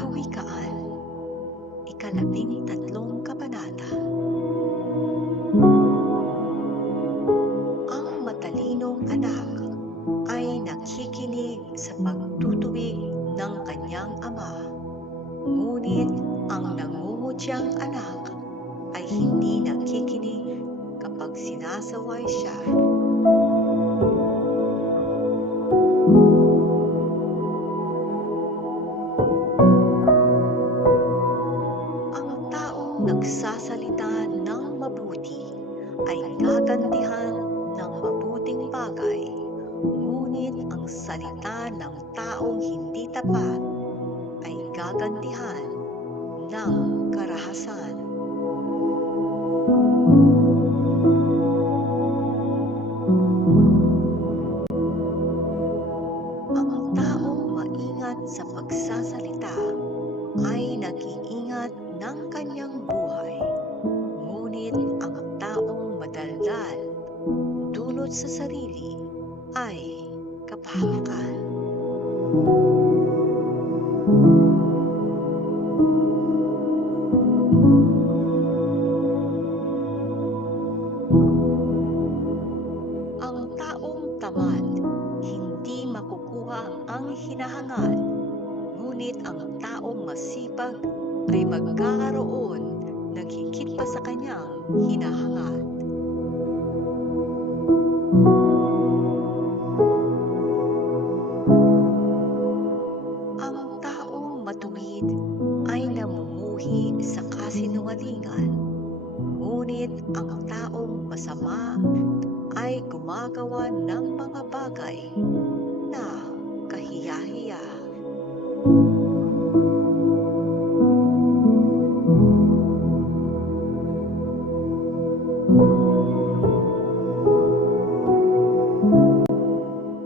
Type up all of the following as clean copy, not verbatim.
Kawikaan, ika-13 kabanata. Ang matalinong anak ay nakikinig sa pagtutuwid ng kanyang ama, ngunit ang nangungutyang anak ay hindi nakikinig kapag sinasaway siya. Ang taong nagsasalita ng mabuti ay gagantihan ng mabuting bagay, ngunit ang salita ng taong hindi tapat ay gagantihan ng karahasan. Ang taong maingat sa pagsasalita ay nag-iingat ng kanyang buhay, ngunit ang taong madaldal dulot sa sarili ay kapahamakan. Ang taong tamad hindi makukuha ang hinahangad, ngunit ang taong masipag ay magkakaroon ng higit pa sa kanyang hinahangad. Ang taong matuwid ay namumuhi sa kasinungalingan, ngunit ang taong masama ay gumagawa ng mga bagay na kahiya-hiya.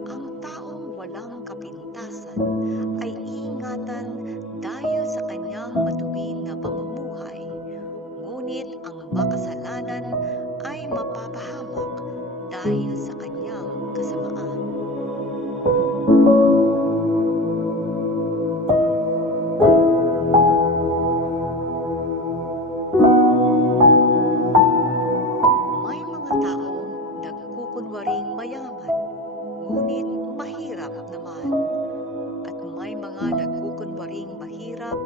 Ang taong walang kapintasan ay iingatan dahil sa kanyang matuwid na pamumuhay, ngunit ang makasalanan ay mapapahamak dahil sa kanyang kasamaan. May mga taong nagkukunwaring mayaman, ngunit mahirap naman. At may mga nagkukunwaring mahirap,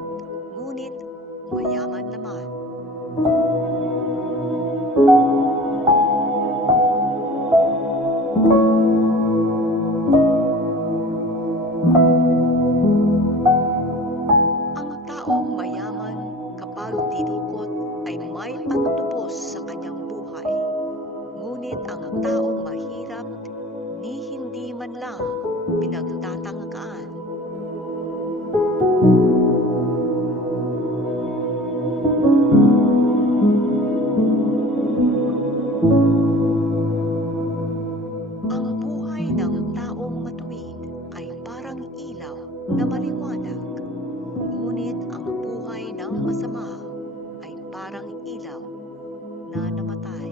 ngunit mayaman naman. Ang taong mayaman kapag dinukot ay may pagtubos sa kanyang buhay, ngunit ang taong mahirap ni hindi man lang pinagtatangkaan. Ang buhay ng taong matuwid ay parang ilaw na maliwanag, ngunit ang buhay ng masama ay parang ilaw na namatay.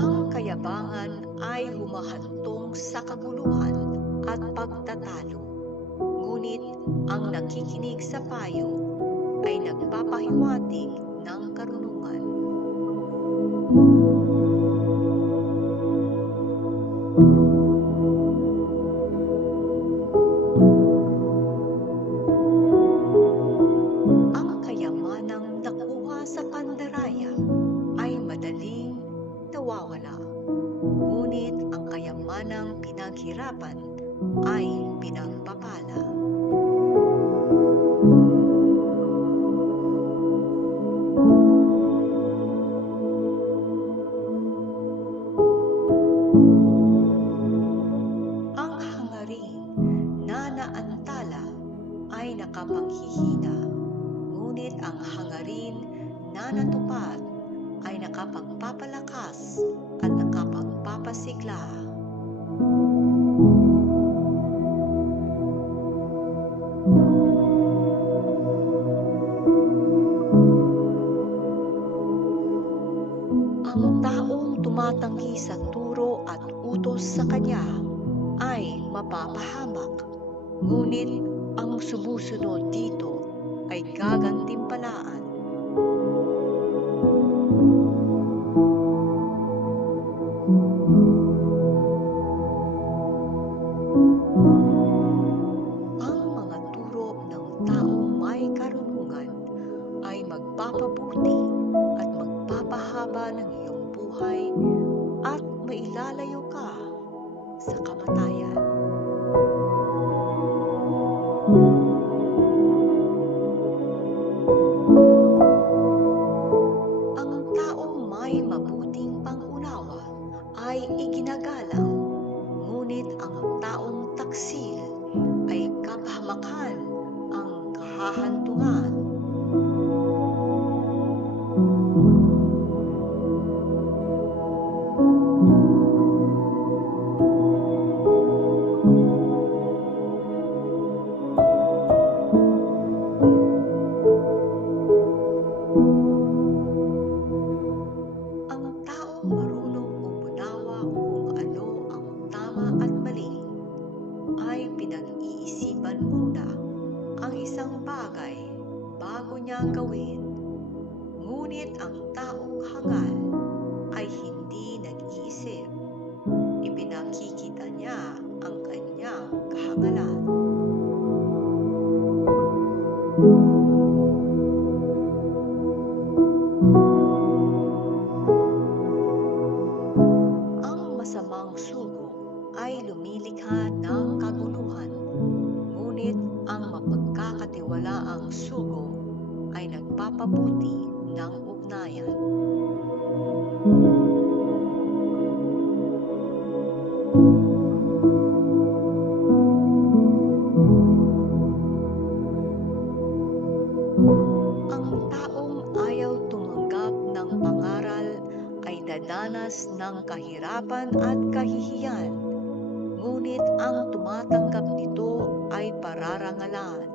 Ang kayabangan ay humahantong sa kaguluhan at pagtatalo, ngunit ang nakikinig sa payo ay nagpapahiwatig ng karunungan. Ang kayamanang nakuha sa pandaraya ay madaling nawawala, ngunit ang kayamanang pinaghirapan ay pinagpapala. nakapanghihina, ngunit ang hangarin na natupad ay nakapagpapalakas at nakapagpapasigla. Ang taong tumatanggi sa turo at utos sa kanya ay mapapahamak, ngunit ang sumusunod dito ay gagantimpalaan. Ang mga turo ng taong may karunungan ay magpapabuti at magpapahaba ng iyong buhay at mailalayo ka sa kamatayan. Ang taong may mabuting pangunawa ay iginagalang, ngunit ang taong taksil ay kapahamakan ang kahahantungan. Ang taong marunong umunawa kung ano ang tama at mali ay pinag-iisipan muna ang isang bagay bago niya gawin. Ngunit ang taong hangal ay hindi nag-iisip. Ipinakikita niya ang kanyang kahangalan. Ang masamang sugo ay lumilikha ng kaguluhan, ngunit ang mapagkakatiwalaang sugo ay nagpapabuti ng ugnayan. Ang taong ayaw tumanggap ng pangaral ay dadanas ng kahirapan at kahihiyan, ngunit ang tumatanggap nito ay pararangalan.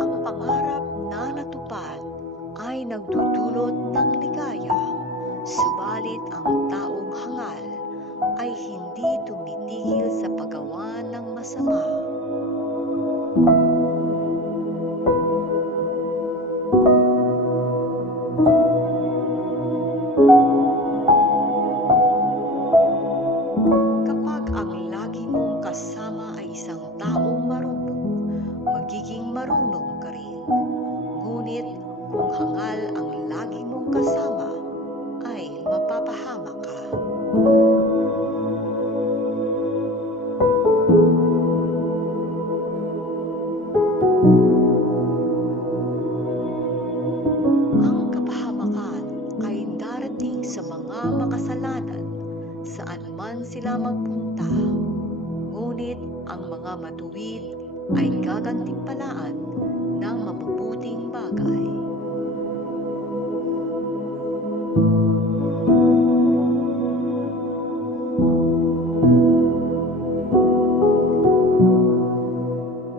Ang pangarap na natupad ay nagdudulot ng ligaya, subalit ang taong hangal ay hindi tumitigil sa paggawa ng masama. Kapag ang lagi mong kasama ay isang taong marunong, magiging marunong ka rin. Ngunit kung hangal ang lagi mong kasama, ay mapapahamak ka. Ang kapahamakan ay darating sa mga makasalanan saan man sila magpunta, ngunit ang mga matuwid ay gagantimpalaan ng mabubuting bagay.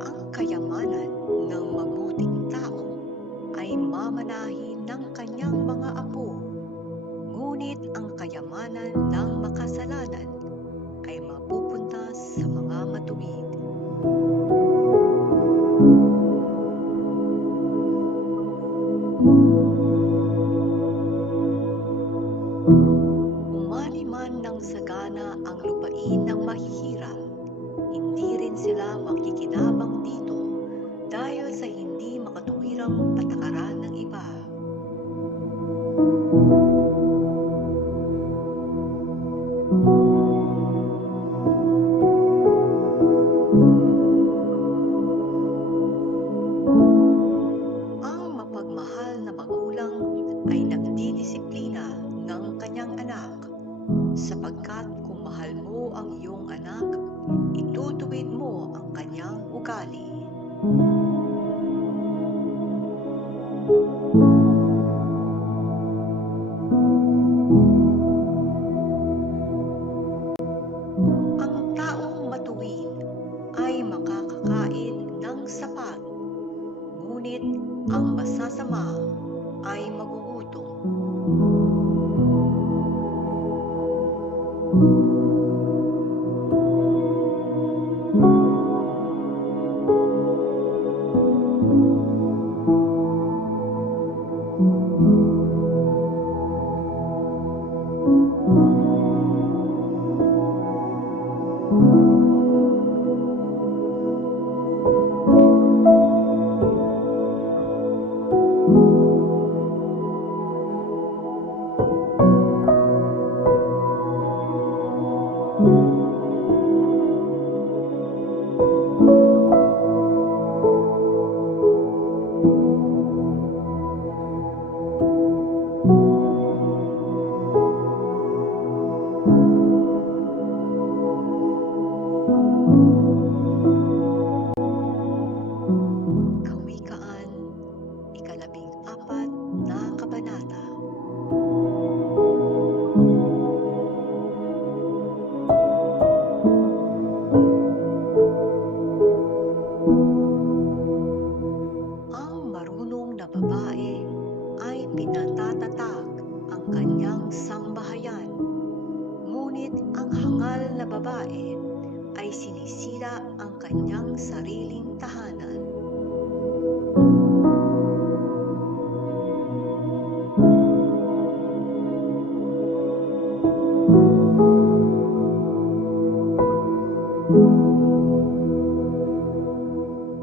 Ang kayamanan ng mabuting tao ay mamanahin ng kanyang mga apo, ngunit ang kayamanan ng makasalanan ay mapupunta sa mga matuwid. Umani man ng sagana ang lupain ng mahihirap, hindi rin sila makikinabang dito dahil sa hindi makatuwirang patakaran ng iba. Ang mapagmahal na magulang ay nagdidisiplina ng kanyang anak, sapagkat kung mahal mo ang iyong anak, itutuwid mo ang kanyang ugali. Ang taong matuwid ay makakakain ng sapat, ngunit ang masasama ay magugutom. Kawikaan, ikalabing-apat na kabanata. Ang marunong na babae ay pinatatatag ang kanyang sambahayan, ngunit ang hangal na babae ay sinisira ang kanyang sariling tahanan.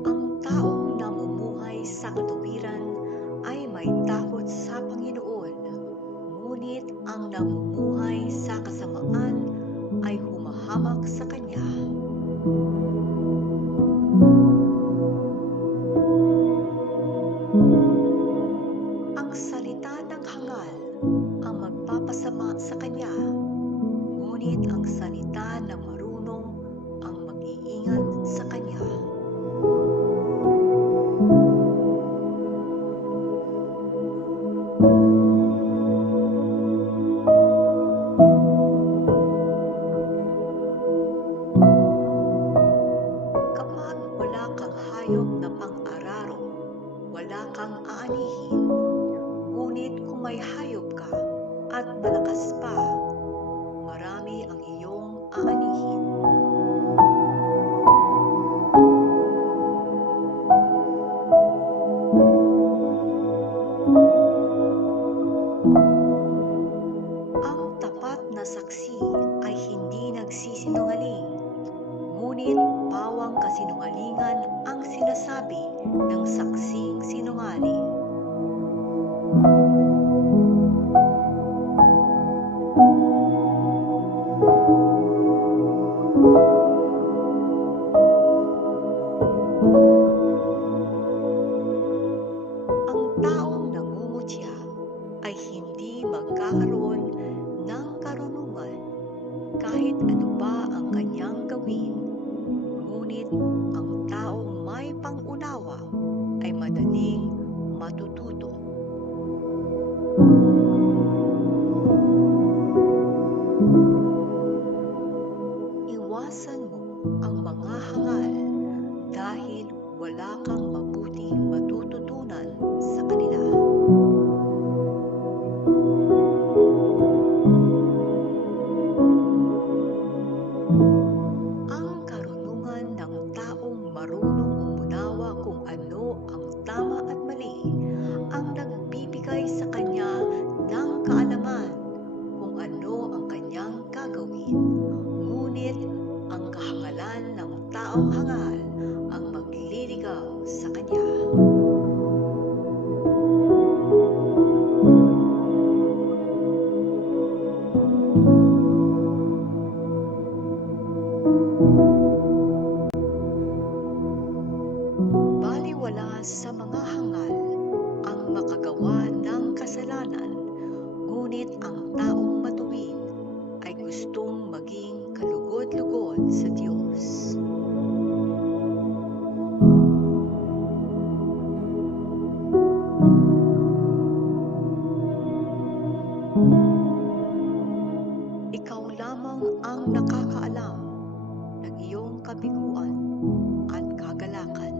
Ang taong namumuhay sa katuwiran ay may takot sa Panginoon, ngunit ang namumuhay sa kasamaan ay humahamak sa Kanya. Ang salita ng hangal ang magpapasama sa Kanya, ngunit ang salita ng marunong ang mag-iingat sa Kanya. Kapag wala kang hayop na pang-araro, wala kang aanihin. Ngunit kung may hayop ka at malakas pa, marami ang iyong aanihin. Ang tapat na saksi ay hindi nagsisinungaling, ngunit pawang kasinungalingan ang sinasabi ng saksing sinungaling. Ang taong nangungutya ay hindi magkakaroon ng karunungan kahit ano pa ang kanyang gawin, ngunit ang taong may pang-unawa ay madaling matututo. Iwasan mo ang mga hangal dahil wala kang mabuting matututunan sa kanila. Ang karunungan ng taong marunong umunawa kung ano ang tama at mali ang nagbibigay sa kanya ng kaalaman kung ano ang kanyang gagawin. Ngunit ang kahangalan ng taong hangal ang magliligaw sa kanya. Baliwala sa mga hangal ang makagawa ng kasalanan tahanan, ngunit ang taong matuwid ay gustong maging kalugod-lugod sa Diyos. Ikaw lamang ang nakakaalam ng iyong kabiguan at kagalakan.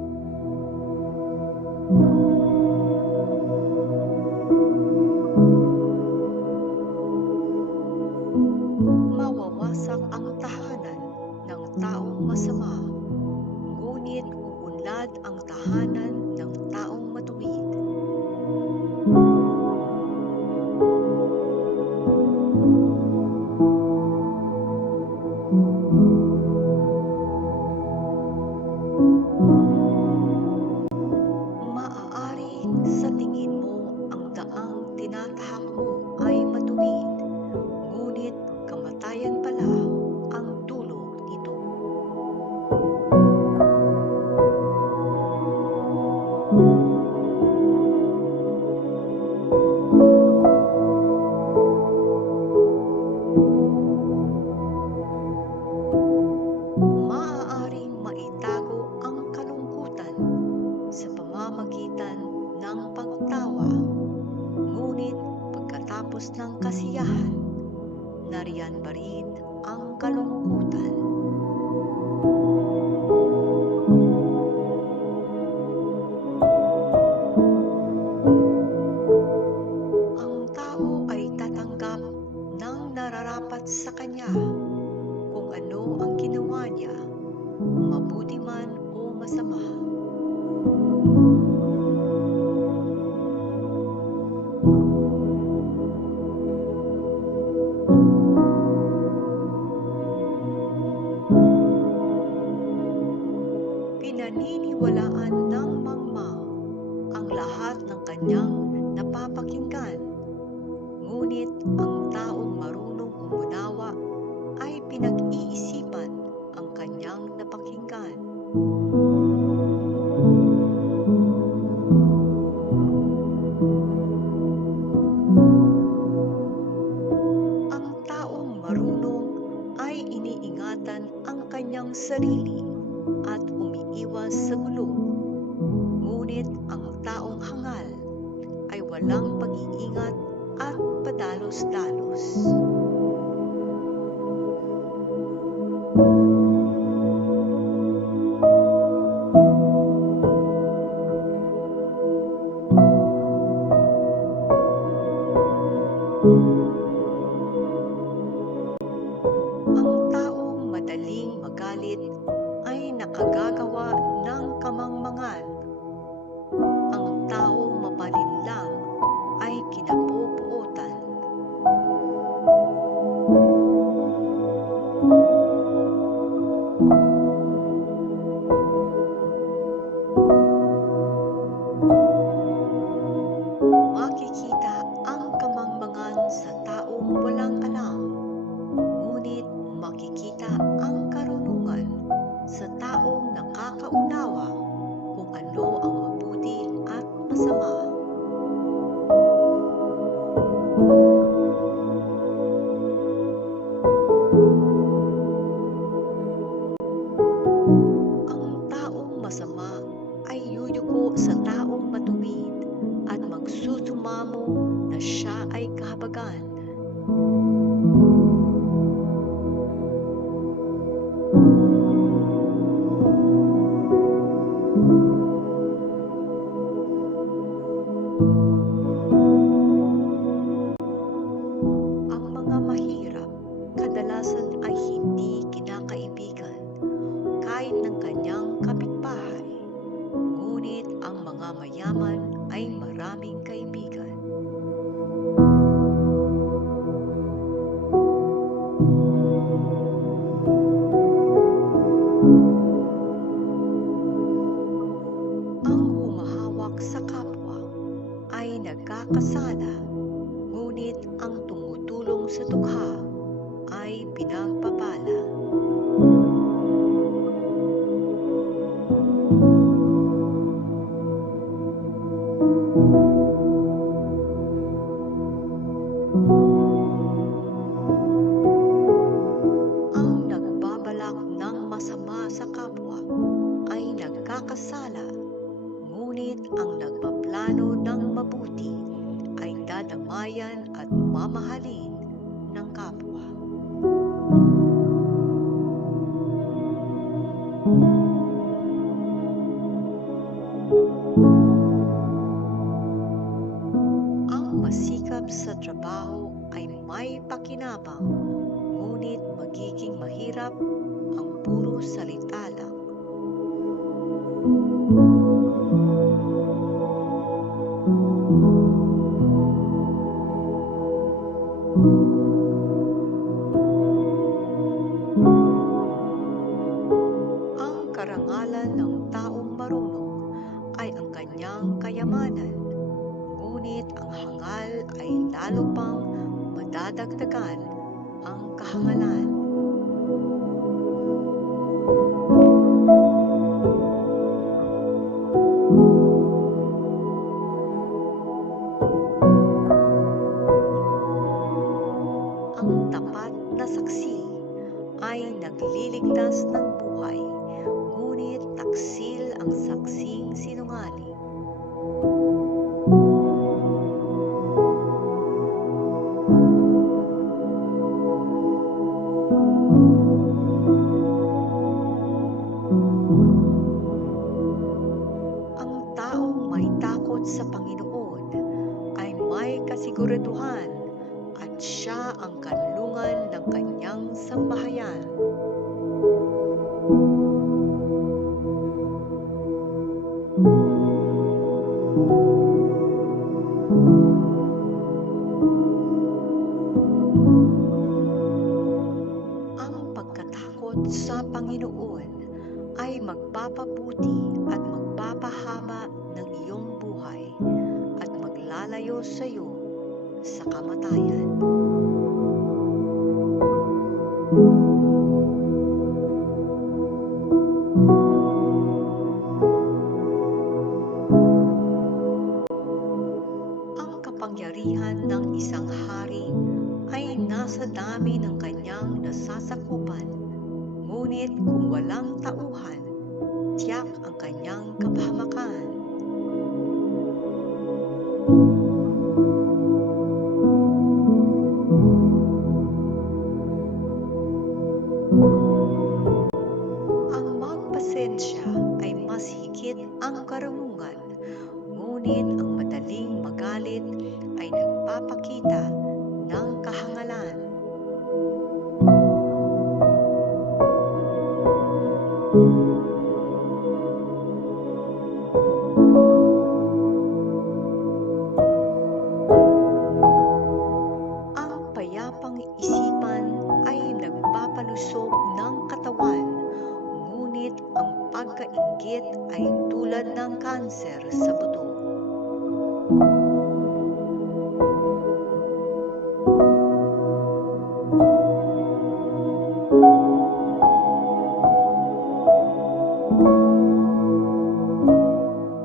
Mawawasak ang tahanan ng taong masama, ngunit uunlad ang tahanan ng taong matuwid. Maaaring sa tingin mo ang daang tinatahak mo ay matuwid, ngunit kamatayan pala ang dulo nito. Maaaring maitago ang kalungkutan sa pamamagitan ng pagtawa, ngunit pagkatapos ng kasiyahan, nariyan pa rin ang kalungkutan. Ang tao ay tatanggap ng nararapat sa kanya kung ano ang ginawa niya, mabuti man o masama. Pinaniniwalaan ng mangmang ang lahat ng kanyang napapakinggan, ngunit ang taong marunong umunawa ay pinag-iisipan ang kanyang napakinggan. Ang taong marunong ay iniingatan ang kanyang sarili at umiiwas sa gulo, ngunit ang taong hangal ay walang pag-iingat at padalos-dalos. Ang taong madaling magalit ay nakagagawa ng kamangmangan. Ang taong mapalinlang ay kinabubuotan. Makikita ang kamangmangan sa taong walang alam, ngunit makikita ang karunungan sa taong nakakaunawa kung ano ang mabuti at masama. Ang taong masama ay yuyuko sa taong matuwid at magsusumamo na siya ay kahabagan. Ang mga mahirap kadalasan ay hindi kinakaibigan kahit ng kanyang kapitbahay, ngunit ang mga mayaman ay maraming kaibigan. Ang humahawak sa kapwa ay nagkakasala, ngunit ang tumutulong sa dukha ay pinagpapala. Ang nagbabalak ng masama sa kapwa ay nagkakasala, ngunit ang nagpaplano ng mabuti ay dadamayan at mamahalin ng kapwa. Ang masikap sa trabaho ay may pakinabang, ngunit magiging mahirap ang puro salita lang. Ang karangalan ng taong marunong ay ang kanyang kayamanan, ngunit ang hangal ay lalo pang madadagdagan ang kahangalan. Ang tapat na saksi ay nagliligtas ng buhay, ngunit taksil ang saksing sinungaling. Ang taong may takot sa Panginoon ay may kasiguraduhan at siya ang kanlungan ng kanyang sambahayan. Ang pagkatakot sa Panginoon ay magpapabuti at magpapahaba ng iyong buhay at maglalayo sa iyo sa kamatayan. Ang kapangyarihan ng isang hari ay nasa dami ng kanyang nasasakupan, ngunit kung walang tauhan, tiyak ang kanyang kapahamakan. Ang magpasensya ay mas higit ang karunungan, ngunit ang madaling magalit ay nagpapakita ng kahangalan. Ang payapang isipan ay nagpapalusog ng katawan, ngunit ang pagkainggit ay tulad ng kanser sa buto.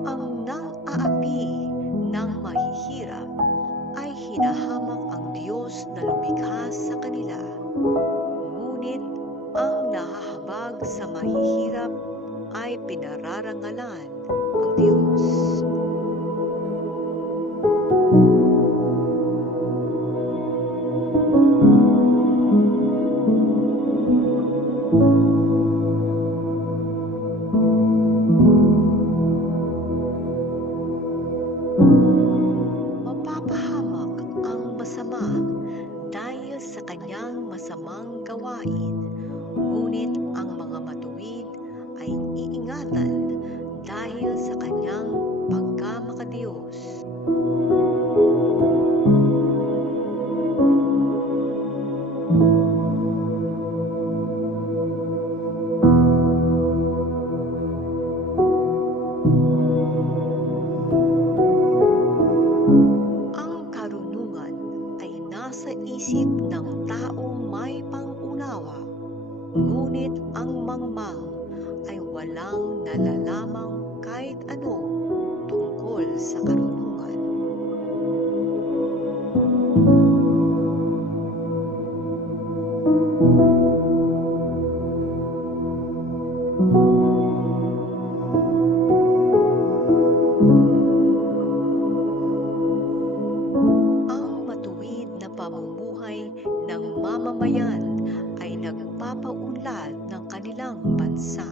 Ang nang-aapi ng mahihirap ay hinahamak ang Diyos na lumikha sa kanila, ngunit ang nahahabag sa mahihirap ay pinararangalan ang Diyos. Mapapahamak ang masama dahil sa kanyang masamang gawain, ngunit ang mga matuwid ay iingatan dahil sa kanyang pagkamakadiyos. Ang karunungan ay nasa isip ng taong may pangunawa, ngunit ang mangmang ay walang nalalamang kahit ano tungkol sa karunungan. pamumuhay ng mamamayan ay nagpapaunlad ng kanilang bansa.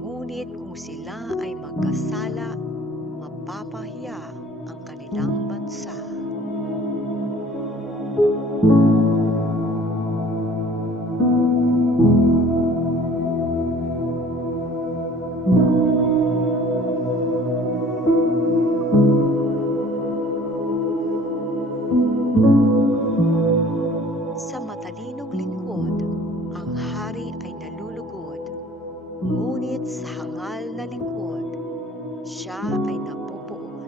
Ngunit kung sila ay magkasala, mapapahiya ang kanilang bansa. Sa matalinong lingkod, ang hari ay nalulugod, ngunit sa hangal na lingkod, siya ay napupuot.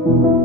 Thank you.